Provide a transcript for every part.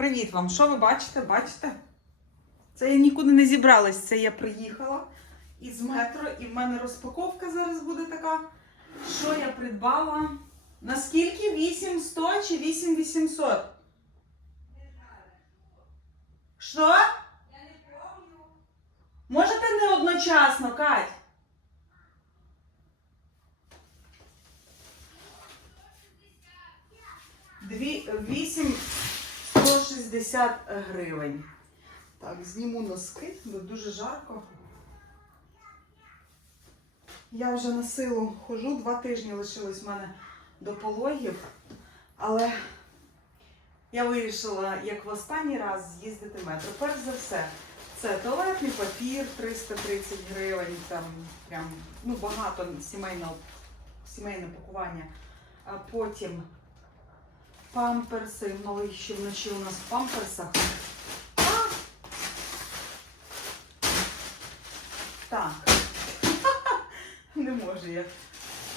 привіт вам. Що ви бачите? Бачите? Це я нікуди не зібралась. Це я приїхала із метро, і в мене розпаковка зараз буде така. Що я придбала? Наскільки? 8100 чи 8800? Що? Я не помню. Можете не одночасно, Кать? Дві, 8 160 гривень. Так, зніму носки, бо дуже жарко. Я вже на силу хожу, два тижні лишилось в мене до пологів, але я вирішила, як в останній раз, з'їздити метро. Перш за все, це туалетний папір 330 гривень, там прям ну, багато сімейного, сімейне пакування. А потім памперси, малий ще вночі у нас в памперсах. Так. Не можу я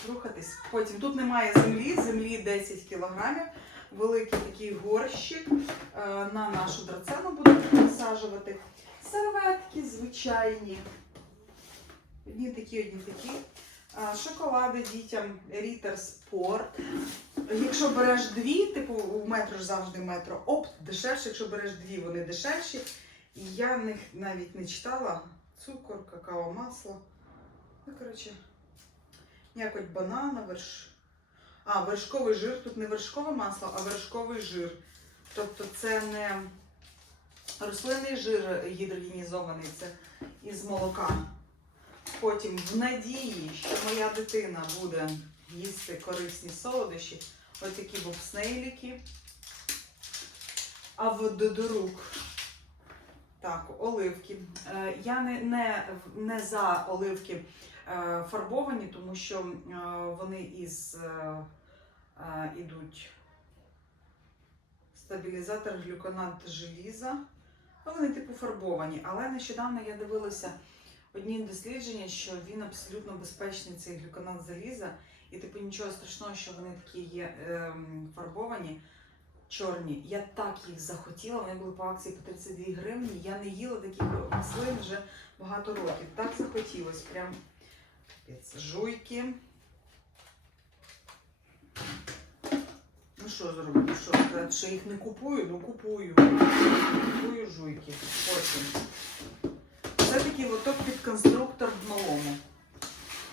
рухатись. Потім тут немає землі, землі 10 кілограмів. Великий такий горщик е, на нашу драцену буду насаджувати. Серветки звичайні. Одні такі, одні такі. Шоколади дітям Рітер Спорт. Якщо береш дві, типу у метро ж завжди метро, опт дешевше, якщо береш дві, вони дешевші. І я в них навіть не читала цукор, какао, масло. Ну, коротше, ніякось банана, верш. А, вершковий жир. Тут не вершкове масло, а вершковий жир. Тобто це не рослинний жир гідрогенізований, це із молока. Потім в надії, що моя дитина буде їсти корисні солодощі, ось такі бобснейліки. А в до рук так, оливки. Е, Я не, не, не за оливки е, фарбовані, тому що е, вони із ідуть стабілізатор глюконат желіза. Вони типу фарбовані, але нещодавно я дивилася одні дослідження, що він абсолютно безпечний цей глюконат заліза, і типу нічого страшного, що вони такі є ем, фарбовані. Чорні, я так їх захотіла. Вони були по акції по 32 гривні. Я не їла таких маслин вже багато років. Так захотілось. Прям жуйки. Ну що зроблю? Що сказати, їх не купую? Ну купую. Купую жуйки. Потім. Це такий лоток під конструктор в малому.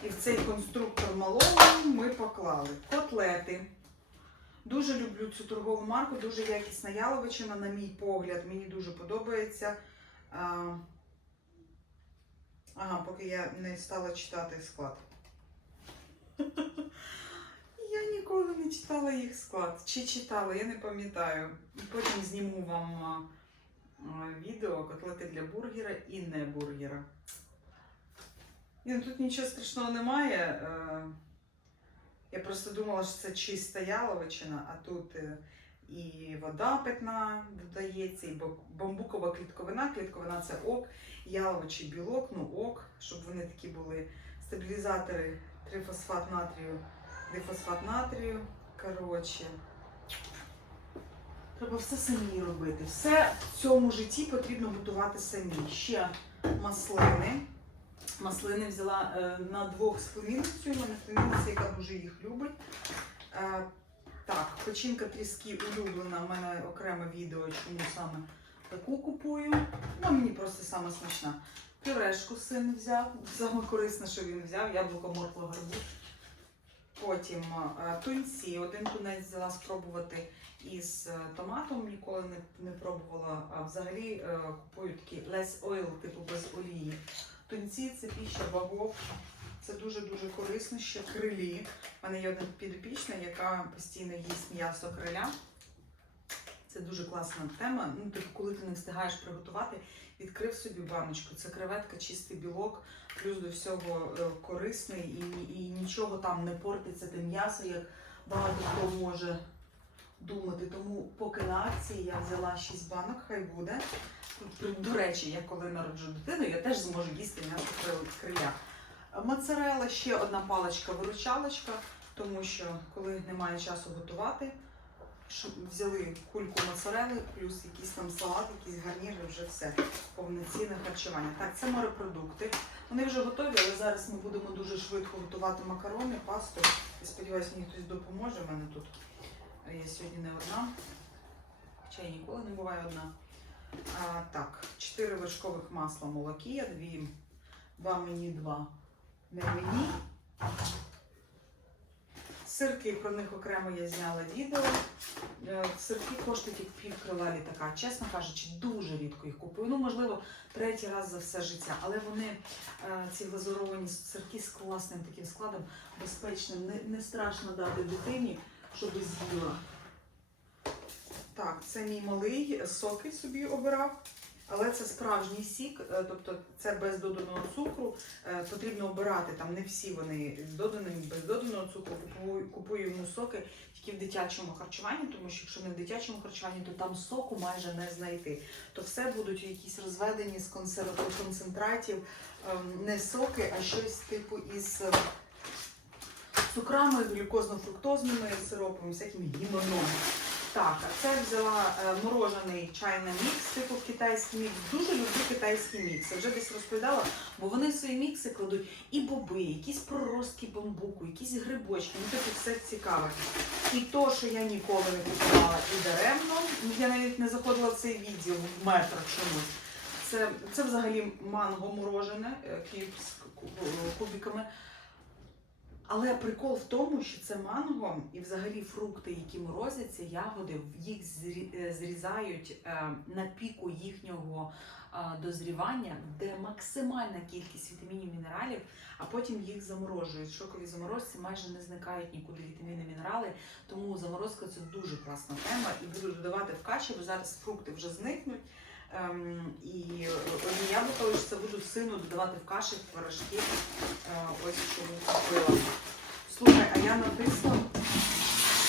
І в цей конструктор малому ми поклали котлети. Дуже люблю цю торгову марку, дуже якісна яловичина, на мій погляд. Мені дуже подобається. Ага, поки я не стала читати склад. Я ніколи не читала їх склад. Чи читала, я не пам'ятаю. Потім зніму вам відео котлети для бургера і не бургера. І, ну, тут нічого страшного немає. е, я просто думала, що це чиста яловичина, а тут е, і вода питна додається, і бамбукова клітковина. Клітковина це ок, яловичий білок, ну ок, щоб вони такі були стабілізатори трифосфат натрію, дифосфат натрію. Коротше. Треба все самі робити. Все в цьому житті потрібно готувати самі. Ще маслини. Маслини взяла е, на двох з племінницею. У мене племінниця, яка дуже їх любить. Е, так, печінка тріски улюблена. У мене окреме відео, чому саме таку купую. Ну, мені просто саме смачна. Пюрешку син взяв. Саме корисне, що він взяв, яблуко, морква, гарбуз. Потім е, тунці. Один тунець взяла спробувати із томатом, ніколи не, не пробувала. А взагалі купую такий less oil, типу без олії. Тунці це піща богов. Це дуже-дуже корисно. Ще крилі. У мене є одна підопічна, яка постійно їсть м'ясо криля. Це дуже класна тема. Ну, типу, коли ти не встигаєш приготувати, відкрив собі баночку. Це креветка, чистий білок, плюс до всього е, корисний і, і нічого там не портиться те м'ясо, як багато хто може думати. Тому поки на акції я взяла 6 банок, хай буде. До речі, я коли народжу дитину, я теж зможу їсти м'ясо крил- криля. Моцарела ще одна паличка-виручалочка, тому що коли немає часу готувати, взяли кульку моцарели, плюс якийсь там салат, якісь гарніри, вже все. Повноцінне харчування. Так, це морепродукти. Вони вже готові, але зараз ми будемо дуже швидко готувати макарони, пасту. Я сподіваюся, мені хтось допоможе. У мене тут я сьогодні не одна. Хоча я ніколи не буваю одна. А, так, 4 вершкових масла молокія, дві, два мені, два не мені. Сирки, про них окремо я зняла відео. Е, Сирки коштують як пів крила літака. Чесно кажучи, дуже рідко їх купую. Ну, можливо, третій раз за все життя. Але вони, е, ці глазуровані сирки з класним таким складом, безпечним, не страшно дати дитині, щоб з'їла. Так, це мій малий соки собі обирав. Але це справжній сік, е, тобто це без доданого цукру. Е, Потрібно обирати там не всі вони з доданим, без доданого цукру. Купую, йому соки тільки в дитячому харчуванні, тому що якщо не в дитячому харчуванні, то там соку майже не знайти. То все будуть якісь розведені з концентратів, ем, не соки, а щось типу із цукрами, глюкозно-фруктозними сиропами, всяким гімоном. Так, а це взяла е, морожений чайний мікс, типу китайський мікс. Дуже люблю китайські мікси. Вже десь розповідала, бо вони в свої мікси кладуть і боби, якісь проростки бамбуку, якісь грибочки. Ну типу все цікаве. І то, що я ніколи не купувала і даремно, ну, я навіть не заходила в цей відділ в метрах чомусь. Це, це взагалі манго морожене, е, куб з ку- кубиками. Але прикол в тому, що це манго і взагалі фрукти, які морозяться, ягоди, їх е, зрізають е, на піку їхнього е, дозрівання, де максимальна кількість вітамінів мінералів, а потім їх заморожують. Шокові заморозці майже не зникають нікуди вітаміни, мінерали. Тому заморозка це дуже класна тема. І буду додавати в каші, бо зараз фрукти вже зникнуть. Ем, і одні яблука лише буду сину додавати в каші, в пирожки. Е, ось що купила. Слухай, а я натисла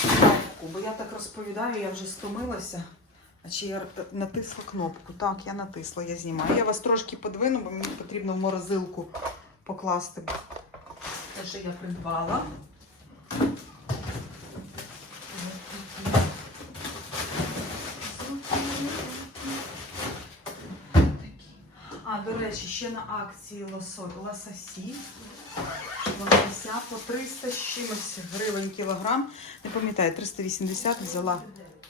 кнопку, бо я так розповідаю, я вже стомилася. А чи я натисла кнопку? Так, я натисла, я знімаю. Я вас трошки подвину, бо мені потрібно в морозилку покласти те, що я придбала. А, до речі, ще на акції лосо, лососі. Лосося по 300 з чимось гривень кілограм. Не пам'ятаю, 380 взяла.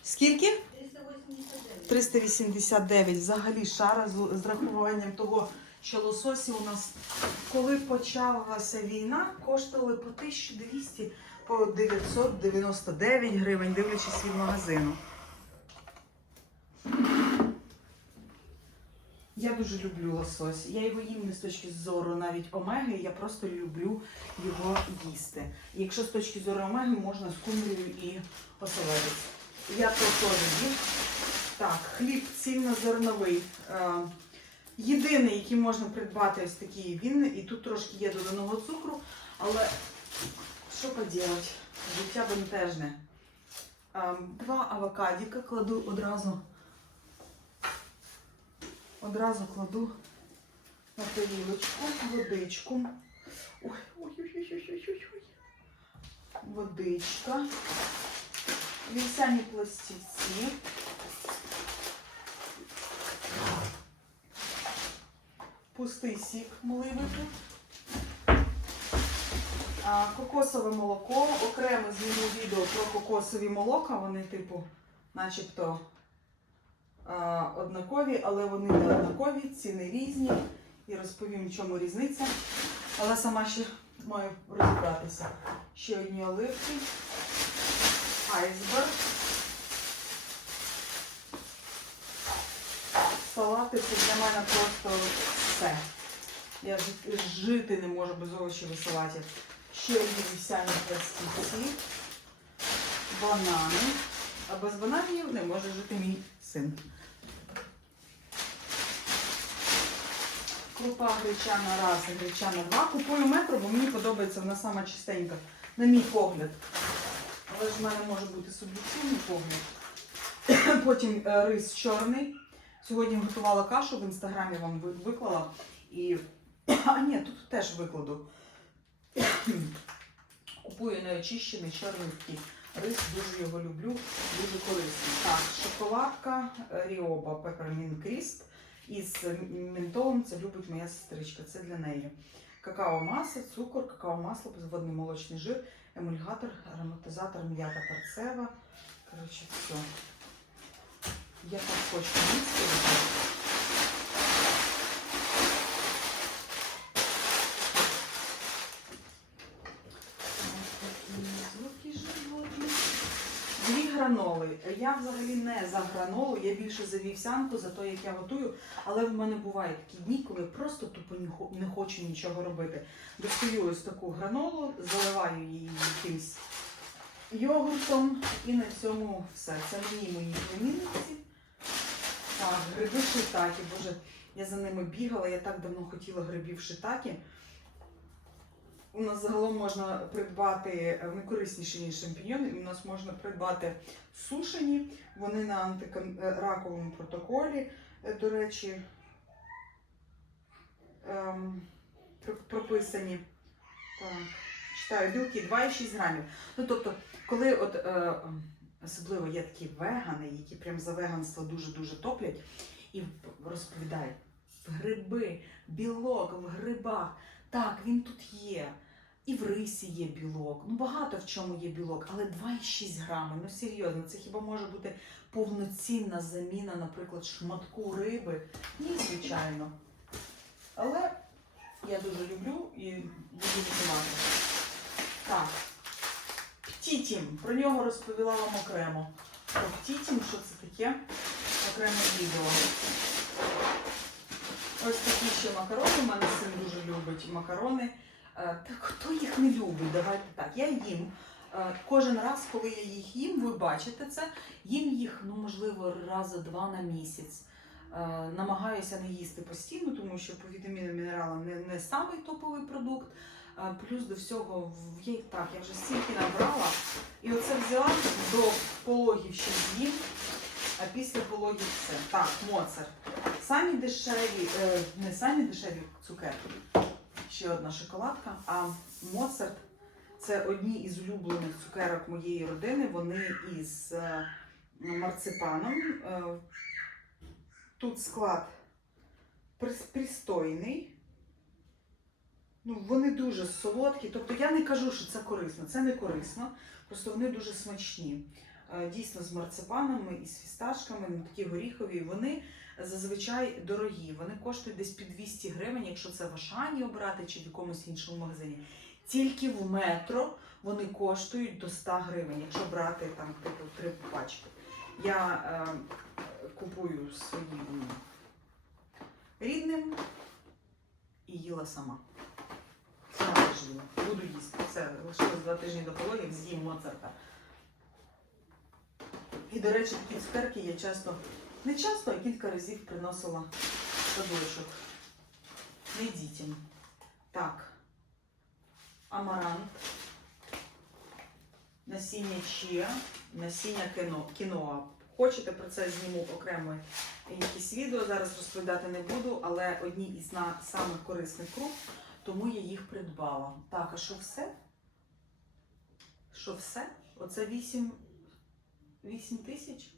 Скільки? 389 взагалі шара з рахуванням того, що лососі у нас, коли почалася війна, коштували по 1200, по 999 гривень, дивлячись від магазину. Я дуже люблю лосось. Я його їм не з точки зору навіть омеги, я просто люблю його їсти. Якщо з точки зору омеги, можна з кумрію і оселедець. Я то теж їм. Так, хліб цільнозерновий. Е, єдиний, який можна придбати ось такий він, і тут трошки є доданого цукру, але що поділати? Життя бентежне. Е, два авокадіка кладу одразу. Одразу кладу на тарілочку водичку. Ой, ой, ой, ой, ой, ой, ой, ой. Водичка. Вівсяні пластівці. Пустий сік мливий. А, Кокосове молоко. Окремо зніму відео про кокосові молока. Вони, типу, начебто однакові, але вони не однакові, ціни різні. І розповім, в чому різниця. Але сама ще маю розібратися. Ще одні оливки. Айсберг. Салати це для мене просто все. Я жити не можу без овочів і салатів. Ще одні вівсяні пластівці. Банани. А без бананів не може жити мій син. Крупа гречана раз, гречана два. Купую метро, бо мені подобається вона сама чистенька, на мій погляд. Але ж в мене може бути суб'єктивний погляд. Потім е, рис чорний. Сьогодні готувала кашу в інстаграмі вам виклала. І. А ні, тут теж викладу. Купую неочищений чорний такий Рис дуже його люблю, дуже корисний. Так, шоколадка е, Ріоба Peppermint Crisp із ментолом. Це любить моя сестричка. Це для неї. Какао маса, цукор, какао масло, безводний молочний жир, емульгатор, ароматизатор, м'ята перцева. Коротше, все. Я так хочу їсти. Граноли. Я взагалі не за гранолу, я більше за вівсянку, за те, як я готую. Але в мене бувають такі дні, коли просто тупо не хочу нічого робити. Достаю ось таку гранолу, заливаю її якимсь йогуртом і на цьому все. Це мені мої племінниці. Так, гриби шитаки. Боже, я за ними бігала, я так давно хотіла грибів шитаки. У нас загалом можна придбати е, вони корисніші, ніж шампіньйони. і У нас можна придбати сушені. Вони на антираковому протоколі, е, до речі, ем, прописані. Так, читаю, білки 2,6 грамів. Ну, тобто, коли от, е, особливо є такі вегани, які прям за веганство дуже-дуже топлять і розповідають гриби, білок в грибах. Так, він тут є. І в рисі є білок. Ну багато в чому є білок, але 2,6 грами. Ну серйозно, це хіба може бути повноцінна заміна, наприклад, шматку риби? Ні, звичайно. Але я дуже люблю і буду готувати. Так. Птітім. Про нього розповіла вам окремо. Про птітім, що це таке? Окреме відео. Ось такі ще макарони. У мене син дуже любить макарони. Е, Так хто їх не любить? Давайте так. Я їм. е, Кожен раз, коли я їх їм, ви бачите це, їм їх, ну, можливо, рази два на місяць. Е, Намагаюся не їсти постійно, тому що по вітамінам мінералам не, не самий топовий продукт. Плюс до всього є так, я вже стільки набрала. І оце взяла до пологів ще з'їм, а після пологів все. Так, Моцарт. Самі дешеві, е, не самі дешеві цукерки, ще одна шоколадка, а Моцарт це одні із улюблених цукерок моєї родини. Вони із е, марципаном. Е, Тут склад пристойний. Ну, вони дуже солодкі. Тобто я не кажу, що це корисно. Це не корисно, просто вони дуже смачні. Е, Дійсно, з марципанами і з фісташками, ну, такі горіхові. Вони зазвичай дорогі. Вони коштують десь під 200 гривень, якщо це в Ашані обрати чи в якомусь іншому магазині. Тільки в метро вони коштують до 100 гривень, якщо брати там типу три пачки. Я е, купую своїм рідним і їла сама. Сама їла. Буду їсти. Все, лишилось два тижні до пологів, з'їм Моцарта. І, до речі, такі цукерки я часто, не часто, а кілька разів приносила садочок. Не дітям. Так. Амарант. Насіння чия, насіння кіно, кіноа. Хочете про це зніму окремо якісь відео. Зараз розповідати не буду, але одні із самих корисних круп, тому я їх придбала. Так, а що все? Що все? Оце 8, 8 тисяч?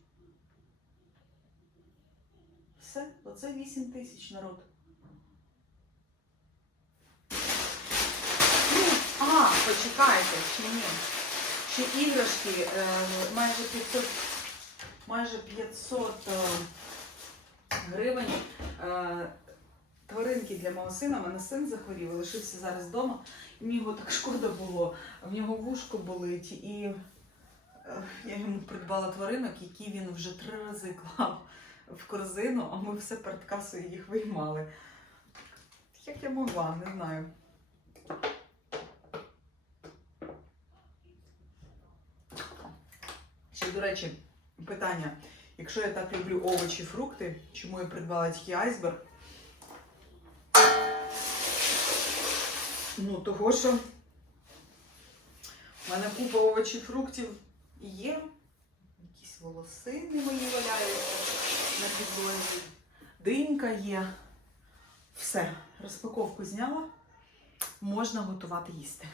Все, оце 8 тисяч народ. Ну, А, почекайте, чи ні? Ще іграшки е, майже 500, майже 500 е, гривень. Е, тваринки для мого сина. Мене син захворів, лишився зараз вдома. Мені його так шкода було. В нього вушко болить, і я йому придбала тваринок, які він вже три рази клав в корзину, а ми все перед касою їх виймали. Як я могла, не знаю. Ще, до речі, питання. Якщо я так люблю овочі, фрукти, чому я придбала тільки айсберг? Ну, того, що в мене купа овочів, фруктів є. Якісь волосини мої валяються на підлозі. Динька є. Все, розпаковку зняла. Можна готувати їсти.